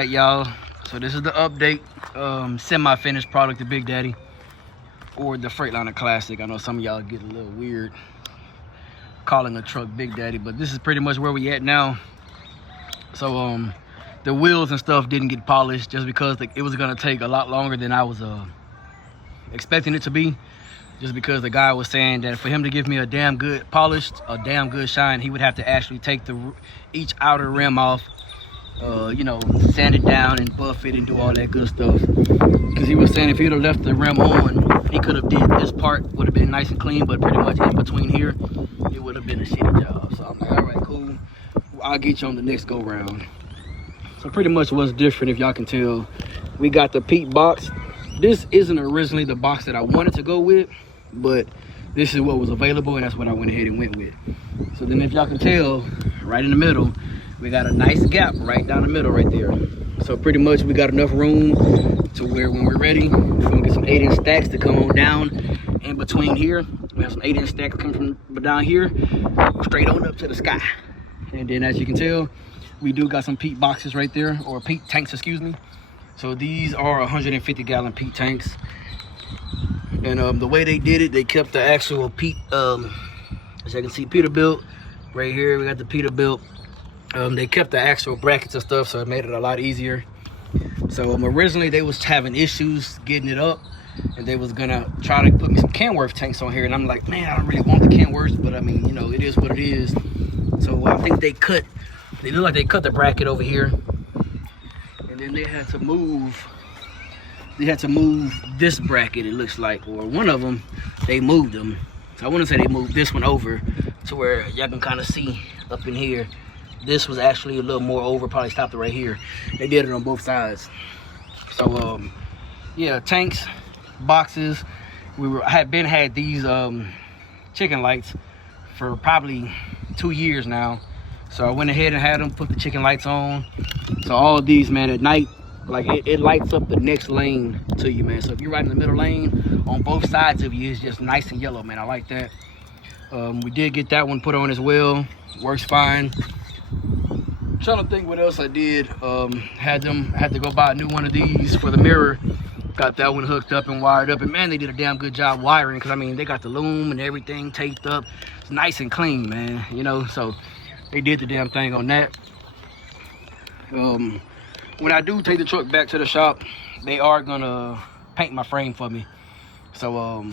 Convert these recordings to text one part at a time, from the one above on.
right, y'all, so this is the update, semi-finished product of Big Daddy, or the Freightliner Classic. I know some of y'all get a little weird calling a truck Big Daddy, but this is pretty much where we at now. So the wheels and stuff didn't get polished just because it was gonna take a lot longer than I was expecting it to be, just because the guy was saying that for him to give me a damn good polished, a damn good shine, he would have to actually take each outer rim off, you know, sand it down and buff it and do all that good stuff. Because he was saying if he'd have left the rim on, he could have did this part, would have been nice and clean, but pretty much in between here, it would have been a shitty job. So I'm like, all right, cool. I'll get you on the next go round. So pretty much what's different, if y'all can tell, we got the Pete box. This isn't originally the box that I wanted to go with, but this is what was available, and that's what I went ahead and went with. So then if y'all can tell, right in the middle, we got a nice gap right down the middle right there. So pretty much we got enough room to where when we're ready, we're gonna get some 8-inch stacks to come on down in between here. We have some 8-inch stacks coming from down here, straight on up to the sky. And then as you can tell, we do got some Pete boxes right there, or Pete tanks, excuse me. So these are 150-gallon Pete tanks. And the way they did it, they kept the actual Pete, as you can see, Peterbilt right here. We got the Peterbilt. They kept the actual brackets and stuff, so it made it a lot easier. So originally they was having issues getting it up, and they was gonna try to put me some Kenworth tanks on here, and I'm like, man, I don't really want the Kenworth, but I mean, you know, it is what it is. So I think they look like they cut the bracket over here, and then they had to move this bracket, it looks like, or one of them, they moved them. So I want to say they moved this one over to where y'all can kind of see up in here. This was actually a little more over, probably stopped it right here. They did it on both sides. So yeah, tanks, boxes. I had these chicken lights for probably 2 years now. So I went ahead and had them put the chicken lights on. So all of these, man, at night, like it lights up the next lane to you, man. So if you're right in the middle lane, on both sides of you, it's just nice and yellow, man. I like that. We did get that one put on as well. Works fine. Trying to think what else I did. Had to go buy a new one of these for the mirror. Got that one hooked up and wired up, and man, they did a damn good job wiring, because I mean, they got the loom and everything taped up. It's nice and clean, man, you know. So they did the damn thing on that. When I do take the truck back to the shop, they are gonna paint my frame for me. So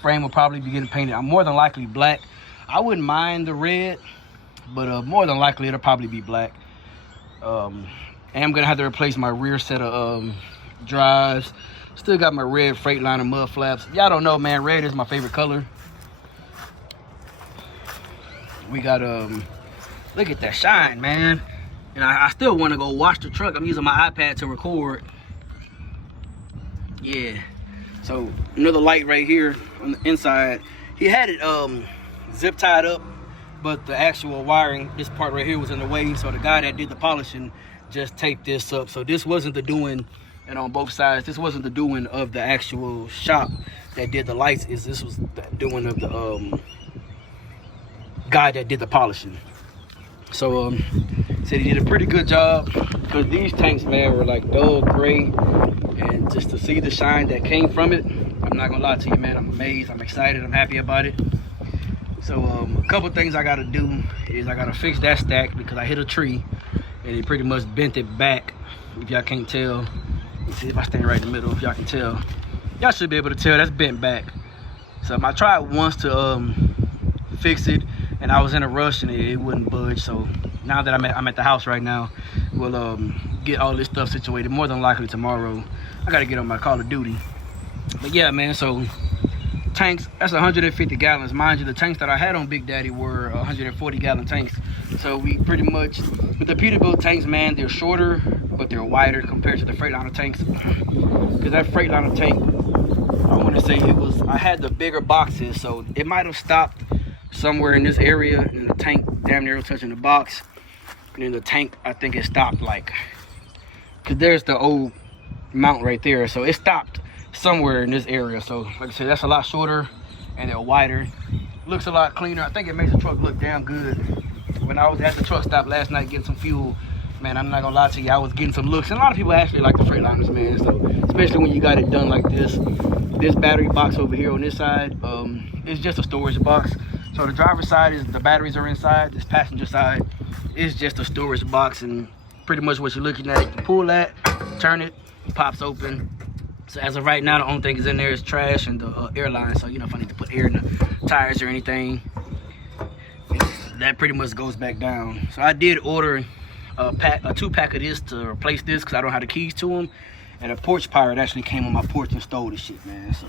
frame will probably be getting painted. I'm more than likely black. I wouldn't mind the red, but more than likely it'll probably be black. And I'm gonna have to replace my rear set of drives. Still got my red Freightliner mud flaps. Y'all don't know, man, red is my favorite color. We got look at that shine, man. And I still want to go wash the truck. I'm using my iPad to record. Yeah. So another light right here on the inside. He had it zip tied up, but the actual wiring, this part right here, was in the way. So the guy that did the polishing just taped this up. So this wasn't the doing, and on both sides, this wasn't the doing of the actual shop that did the lights. This was the doing of the guy that did the polishing. So said he did a pretty good job, because these tanks, man, were like dull gray, and just to see the shine that came from it, I'm not gonna lie to you, man, I'm amazed, I'm excited, I'm happy about it. So a couple things I gotta do is I gotta fix that stack, because I hit a tree and it pretty much bent it back. If y'all can't tell, let's see if I stand right in the middle, if y'all can tell. Y'all should be able to tell that's bent back. So I tried once to fix it, and I was in a rush and it wouldn't budge. So now that I'm at the house right now, we'll get all this stuff situated. More than likely tomorrow, I gotta get on my Call of Duty. But yeah, man, so tanks, that's 150 gallons. Mind you, the tanks that I had on Big Daddy were 140-gallon tanks. So we pretty much, with the Peterbilt tanks, man, they're shorter, but they're wider compared to the Freightliner tanks. Because that Freightliner tank, I want to say I had the bigger boxes, so it might have stopped somewhere in this area, and the tank damn near was touching the box. And then the tank, I think it stopped like, because there's the old mount right there, so it stopped somewhere in this area. So like I said, that's a lot shorter and they're wider. Looks a lot cleaner. I think it makes the truck look damn good. When I was at the truck stop last night getting some fuel, man, I'm not gonna lie to you, I was getting some looks, and a lot of people actually like the Freightliners, man. So especially when you got it done like this. This battery box over here on this side, it's just a storage box. So the driver's side is the batteries are inside. This passenger side is just a storage box, and pretty much what you're looking at, you pull that, turn it, pops open. So as of right now, the only thing is in there is trash and the airline. So you know, if I need to put air in the tires or anything, that pretty much goes back down. So I did order a 2-pack of this to replace this because I don't have the keys to them. And a porch pirate actually came on my porch and stole this shit, man. So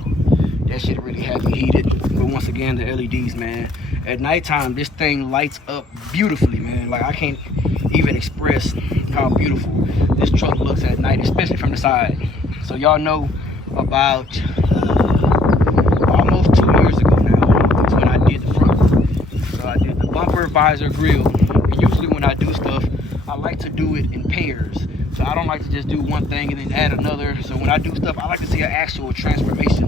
that shit really had me heated. But once again, the LEDs, man. At nighttime, this thing lights up beautifully, man. Like, I can't even express how beautiful this truck looks at night, especially from the side. So y'all know about almost 2 years ago now is when I did the front. So I did the bumper, visor, grill. And usually when I do stuff, I like to do it in pairs. So I don't like to just do one thing and then add another. So when I do stuff, I like to see an actual transformation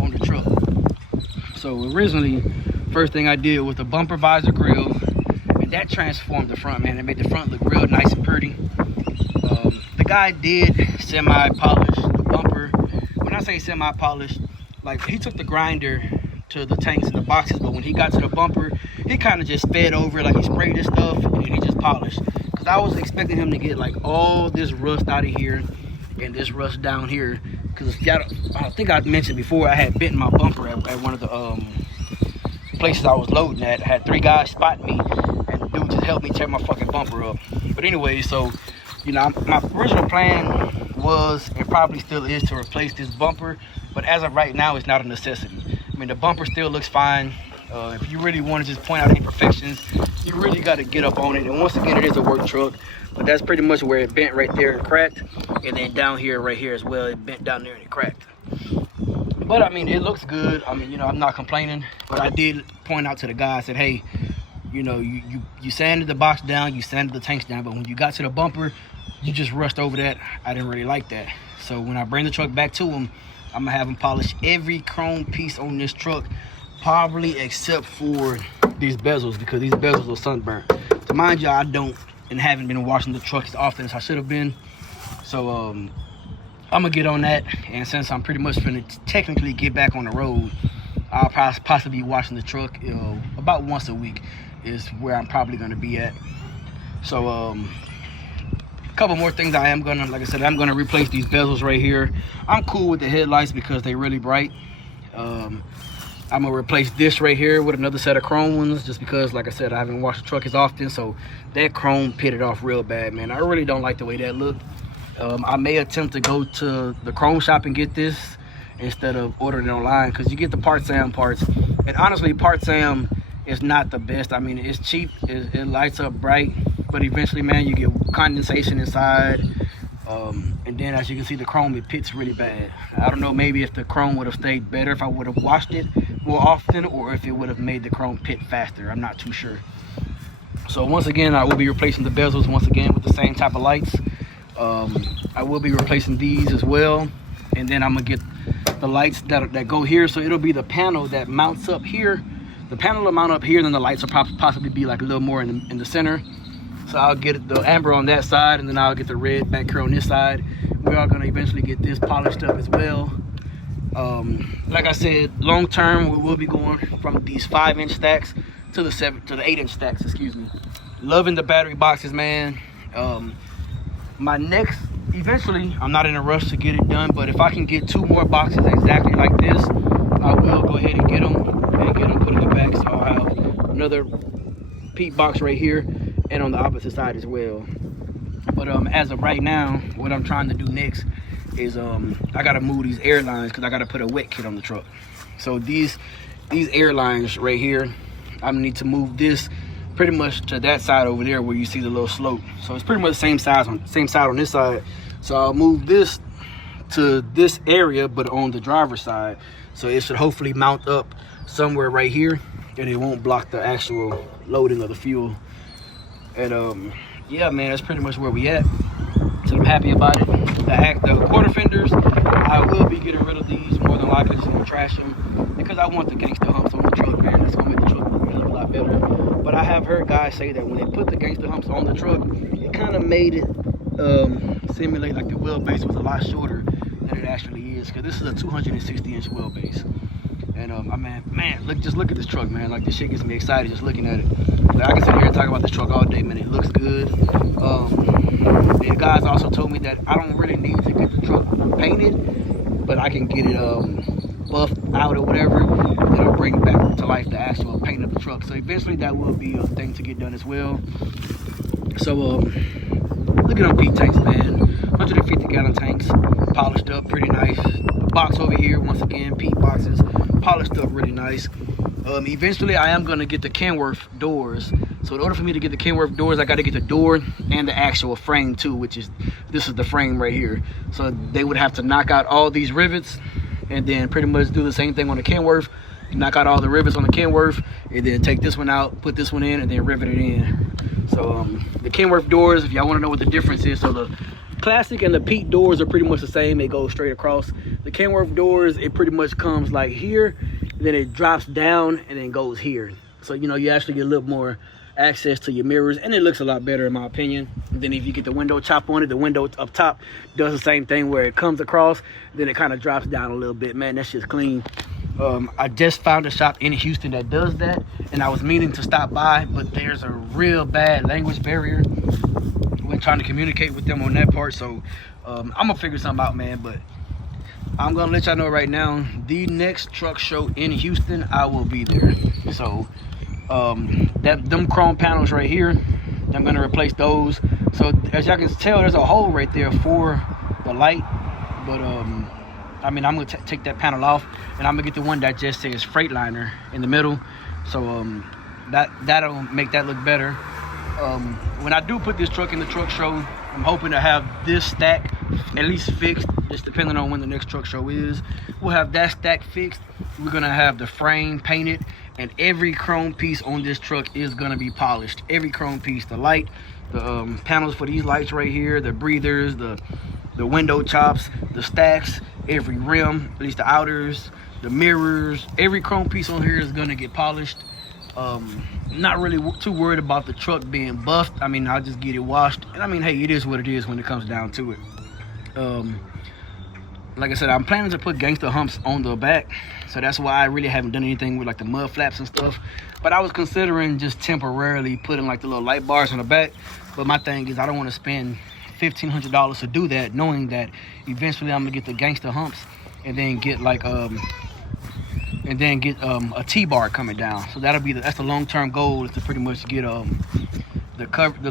on the truck. So originally, first thing I did was the bumper, visor, grill, and that transformed the front, man. It made the front look real nice and pretty. The guy did semi-polish the bumper. When I say semi-polished, like he took the grinder to the tanks and the boxes, but when he got to the bumper, he kind of just sped over it, like he sprayed this stuff and he just polished. Because I was expecting him to get like all this rust out of here and this rust down here. Because I think I mentioned before, I had bent my bumper at one of the places I was loading at. I had 3 guys spot me, and the dude just helped me tear my fucking bumper up. But anyway, so you know, my original plan was and probably still is to replace this bumper, but as of right now, it's not a necessity. I mean, the bumper still looks fine. If you really want to just point out imperfections, you really got to get up on it. And once again, it is a work truck, but that's pretty much where it bent right there and cracked, and then down here, right here as well, it bent down there and it cracked. But I mean, it looks good. I mean, you know, I'm not complaining, but I did point out to the guy, I said, hey, you know, you sanded the box down, you sanded the tanks down, but when you got to the bumper, you just rushed over that. I didn't really like that. So when I bring the truck back to him, I'm gonna have him polish every chrome piece on this truck, probably except for these bezels, because these bezels are sunburnt. So mind you, I don't and haven't been washing the truck as often as I should have been. So I'm gonna get on that, and since I'm pretty much gonna technically get back on the road, I'll possibly be washing the truck, you know, about once a week is where I'm probably gonna be at. So a couple more things I am gonna, like I said, I'm gonna replace these bezels right here. I'm cool with the headlights because they're really bright. I'm gonna replace this right here with another set of chrome ones, just because, like I said, I haven't washed the truck as often, so that chrome pitted off real bad, man. I really don't like the way that looked. I may attempt to go to the chrome shop and get this instead of ordering it online, because you get the Part Sam parts, and honestly, Part Sam is not the best. I mean, it's cheap, it lights up bright, but eventually, man, you get condensation inside, and then as you can see, the chrome, it pits really bad. I don't know, maybe if the chrome would have stayed better if I would have washed it more often, or if it would have made the chrome pit faster. I'm not too sure. So once again, I will be replacing the bezels once again with the same type of lights. I will be replacing these as well, and then I'm gonna get the lights that go here, so it'll be the panel that mounts up here. The panel will mount up here, and then the lights will possibly be like a little more in the center. So I'll get the amber on that side, and then I'll get the red back here on this side. We are gonna eventually get this polished up as well. Like I said, long term, we will be going from these 5-inch stacks to the 8-inch stacks, excuse me. Loving the battery boxes, man. My next, eventually, I'm not in a rush to get it done, but if I can get 2 more boxes exactly like this, I will go ahead and get them put in the back. So I'll have another peat box right here and on the opposite side as well. But as of right now, what I'm trying to do next is I gotta move these airlines, because I gotta put a wet kit on the truck. So these airlines right here, I need to move this pretty much to that side over there where you see the little slope. So it's pretty much the same side on this side. So I'll move this to this area, but on the driver's side. So it should hopefully mount up somewhere right here, and it won't block the actual loading of the fuel. And yeah, man, that's pretty much where we at. So I'm happy about it. The quarter fenders, I will be getting rid of these more than likely. Just gonna trash them because I want the gangster humps on the truck, man. That's gonna make the truck look a lot better. But I have heard guys say that when they put the gangster humps on the truck, it kind of made it simulate like the wheelbase was a lot shorter than it actually is, because this is a 260-inch wheelbase. And man, look at this truck, man. Like, this shit gets me excited just looking at it. Like, I can sit here and talk about this truck all day, man. It looks good. The guys also told me that I don't really need to get the truck painted, but I can get it buffed out or whatever. That'll bring back to life the actual paint of the truck. So eventually that will be a thing to get done as well. So look at them Pete tanks, man. 150-gallon tanks, polished up, pretty nice. Box over here, once again, Pete boxes, polished up really nice. Eventually I am gonna get the Kenworth doors. So in order for me to get the Kenworth doors, I gotta get the door and the actual frame too, which is, this is the frame right here. So they would have to knock out all these rivets and then pretty much do the same thing on the Kenworth. Knock out all the rivets on the Kenworth and then take this one out, put this one in, and then rivet it in. So the Kenworth doors, if y'all wanna know what the difference is, so the Classic and the Pete doors are pretty much the same. They go straight across. The Kenworth doors, it pretty much comes like here, then it drops down and then goes here. So, you know, you actually get a little more access to your mirrors, and it looks a lot better in my opinion. And then if you get the window chop on it, the window up top does the same thing where it comes across, then it kind of drops down a little bit. Man, that shit's clean. I just found a shop in Houston that does that, and I was meaning to stop by, but there's a real bad language barrier when trying to communicate with them on that part. So I'm gonna figure something out, man. But I'm gonna let y'all know right now, the next truck show in Houston, I will be there. So them chrome panels right here, I'm gonna replace those. So as y'all can tell, there's a hole right there for the light, but I mean, I'm gonna take that panel off, and I'm gonna get the one that just says Freightliner in the middle. So that'll make that look better. When I do put this truck in the truck show, I'm hoping to have this stack at least fixed, just depending on when the next truck show is. We'll have that stack fixed. We're gonna have the frame painted, and every chrome piece on this truck is gonna be polished. Every chrome piece, the light, the panels for these lights right here, the breathers, the window chops, the stacks, every rim, at least the outers, the mirrors, every chrome piece on here is gonna get polished. Not really too worried about the truck being buffed. I mean, I'll just get it washed, and I mean, hey, it is what it is when it comes down to it. Like I said, I'm planning to put gangster humps on the back, so that's why I really haven't done anything with like the mud flaps and stuff. But I was considering just temporarily putting like the little light bars on the back, but my thing is I don't want to spend $1,500 to do that, knowing that eventually I'm gonna get the gangster humps and then get like a T-bar coming down. So that'll be that's the long-term goal, is to pretty much get the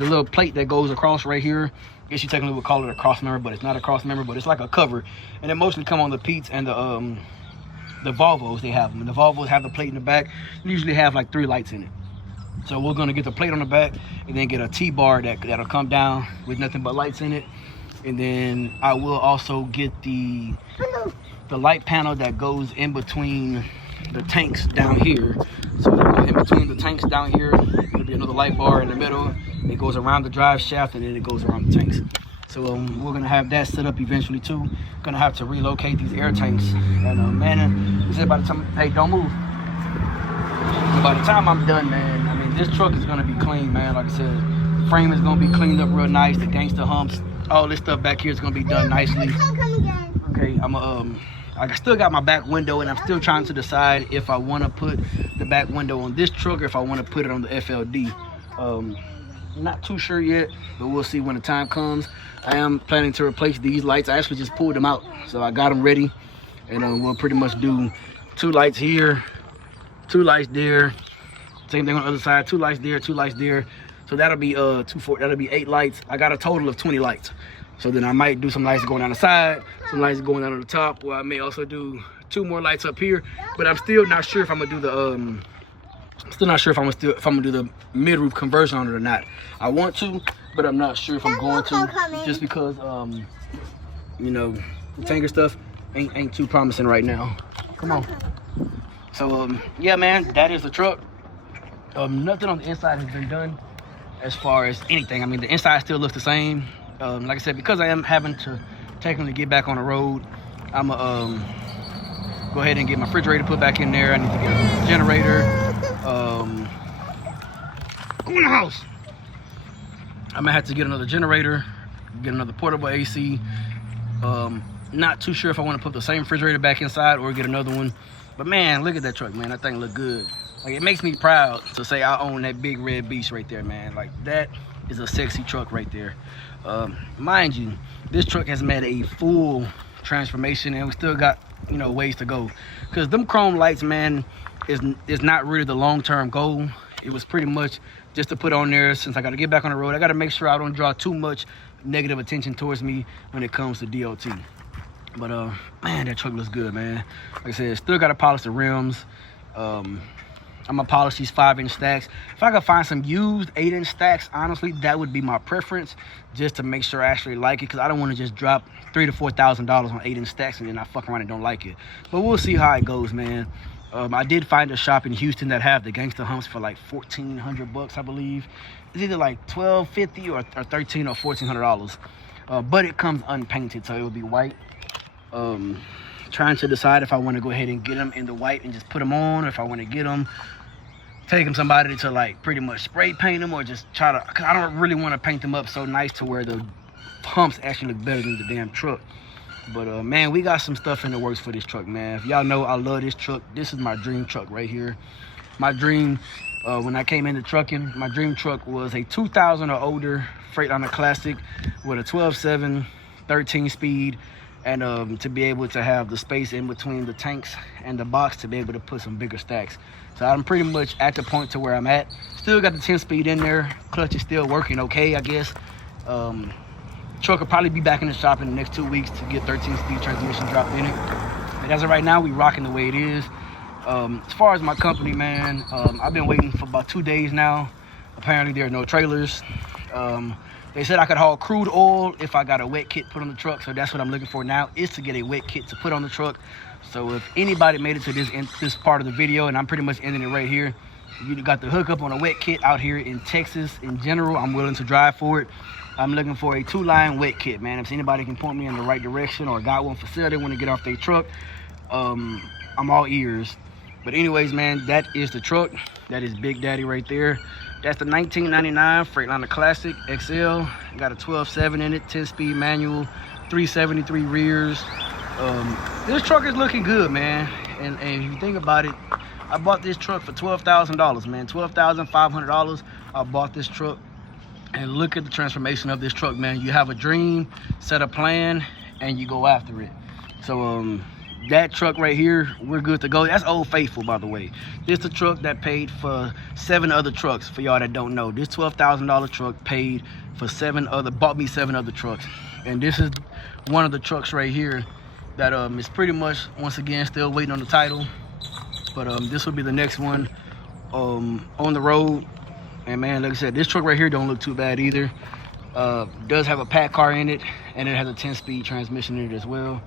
little plate that goes across right here. I guess you technically would call it a cross member, but it's not a cross member, but it's like a cover, and it mostly come on the Pete's and the Volvos. They have them, and the Volvos have the plate in the back. They usually have like 3 lights in it. So we're gonna get the plate on the back and then get a T-bar that'll come down with nothing but lights in it. And then I will also get the light panel that goes in between the tanks down here. So in between the tanks down here, there'll be another light bar in the middle. It goes around the drive shaft, and then it goes around the tanks. So we're gonna have that set up eventually too. Gonna have to relocate these air tanks. And man, he said by the time, hey, don't move. So by the time I'm done, man, I mean, this truck is gonna be clean, man. Like I said, frame is gonna be cleaned up real nice. The gangster humps, all this stuff back here is gonna be done nicely. Okay, I still got my back window, and I'm still trying to decide if I want to put the back window on this truck or if I want to put it on the FLD. Not too sure yet, but we'll see when the time comes. I am planning to replace these lights. I actually just pulled them out, so I got them ready, and we'll pretty much do 2 lights here, 2 lights there, same thing on the other side, 2 lights there, 2 lights there. So that'll be that'll be 8 lights. I got a total of 20 lights. So then I might do some lights going down the side, some lights going down on the top, or I may also do 2 more lights up here. But I'm still not sure if I'm gonna do the if I'm gonna do the mid-roof conversion on it or not. I want to, but I'm not sure if I'm going to, just because you know, the tanker stuff ain't too promising right now. Come on. So yeah, man, that is the truck. Nothing on the inside has been done as far as anything. I mean, the inside still looks the same. Like I said, because I am having to technically get back on the road, I'm gonna go ahead and get my refrigerator put back in there. I need to get a generator. Go in the house. I might have to get another generator, get another portable AC. Not too sure if I want to put the same refrigerator back inside or get another one. But man, look at that truck, man. That thing look good. Like, it makes me proud to say I own that big red beast right there, man. Like, that is a sexy truck right there. Mind you, this truck has made a full transformation, and we still got, you know, ways to go. Because them chrome lights, man, is not really the long-term goal. It was pretty much just to put on there since I got to get back on the road. I got to make sure I don't draw too much negative attention towards me when it comes to DOT. But man, that truck looks good, man. Like I said, still got to polish the rims. I'm gonna polish these 5-inch stacks. If I could find some used 8-inch stacks, honestly, that would be my preference, just to make sure I actually like it, because I don't want to just drop $3,000 to $4,000 on 8-inch stacks and then I fuck around and don't like it. But we'll see how it goes, man. I did find a shop in Houston that have the gangster humps for like $1,400, I believe. It's either like $1,250 or $1,300 or $1,400. But it comes unpainted, so it will be white. Trying to decide if I want to go ahead and get them in the white and just put them on, or if I want to get them, take them somebody to like pretty much spray paint them, or just try to, cause I don't really want to paint them up so nice to where the humps actually look better than the damn truck. But man, we got some stuff in the works for this truck, man. If y'all know, I love this truck. This is my dream truck right here. My dream, when I came into trucking, my dream truck was a 2000 or older Freightliner Classic with a 12.7, 13-speed, and to be able to have the space in between the tanks and the box to be able to put some bigger stacks. So I'm pretty much at the point to where I'm at. Still got the 10-speed in there. Clutch is still working okay, I guess. Truck will probably be back in the shop in the next 2 weeks to get 13-speed transmission dropped in it. But as of right now, we rocking the way it is. As far as my company, man, I've been waiting for about 2 days now. Apparently there are no trailers. They said I could haul crude oil if I got a wet kit put on the truck, so that's what I'm looking for now, is to get a wet kit to put on the truck. So if anybody made it to this part of the video, and I'm pretty much ending it right here, you got the hookup on a wet kit out here in Texas in general, I'm willing to drive for it. I'm looking for a 2-line wet kit, man. If anybody can point me in the right direction or got one for sale they want to get off their truck, I'm all ears. But anyways, man, that is the truck. That is Big Daddy right there. That's the 1999 Freightliner Classic XL. Got a 12.7 in it, 10-speed manual, 373 rears. This truck is looking good, man. And if you think about it, I bought this truck for $12,000, man. $12,500. I bought this truck. And look at the transformation of this truck, man. You have a dream, set a plan, and you go after it. So that truck right here, we're good to go. That's Old Faithful, by the way. This is the truck that paid for 7 other trucks, for y'all that don't know. This $12,000 truck paid for bought me 7 other trucks. And this is one of the trucks right here that is pretty much, once again, still waiting on the title. But this will be the next one on the road. And man, like I said, this truck right here don't look too bad either. Does have a pack car in it, and it has a 10-speed transmission in it as well.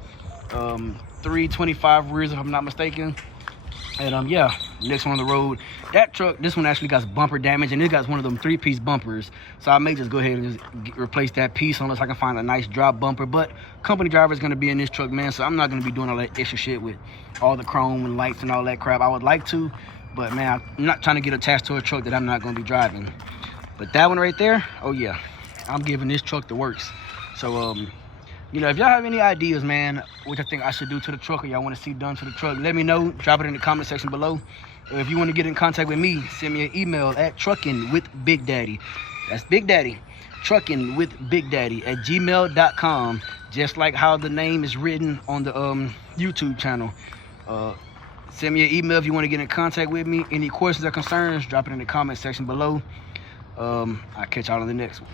325 rears if I'm not mistaken. And yeah, next one on the road. That truck, this one actually got bumper damage, and it got one of them 3-piece bumpers. So I may just go ahead and just replace that piece unless I can find a nice drop bumper. But company driver is gonna be in this truck, man, so I'm not gonna be doing all that extra shit with all the chrome and lights and all that crap. I would like to, but man, I'm not trying to get attached to a truck that I'm not gonna be driving. But that one right there, oh yeah, I'm giving this truck the works. So you know, if y'all have any ideas, man, what I think I should do to the truck, or y'all want to see done to the truck, let me know. Drop it in the comment section below. Or if you want to get in contact with me, send me an email at truckingwithbigdaddy. That's Big Daddy. truckingwithbigdaddy@gmail.com. Just like how the name is written on the YouTube channel. Send me an email if you want to get in contact with me. Any questions or concerns, drop it in the comment section below. I'll catch y'all on the next one.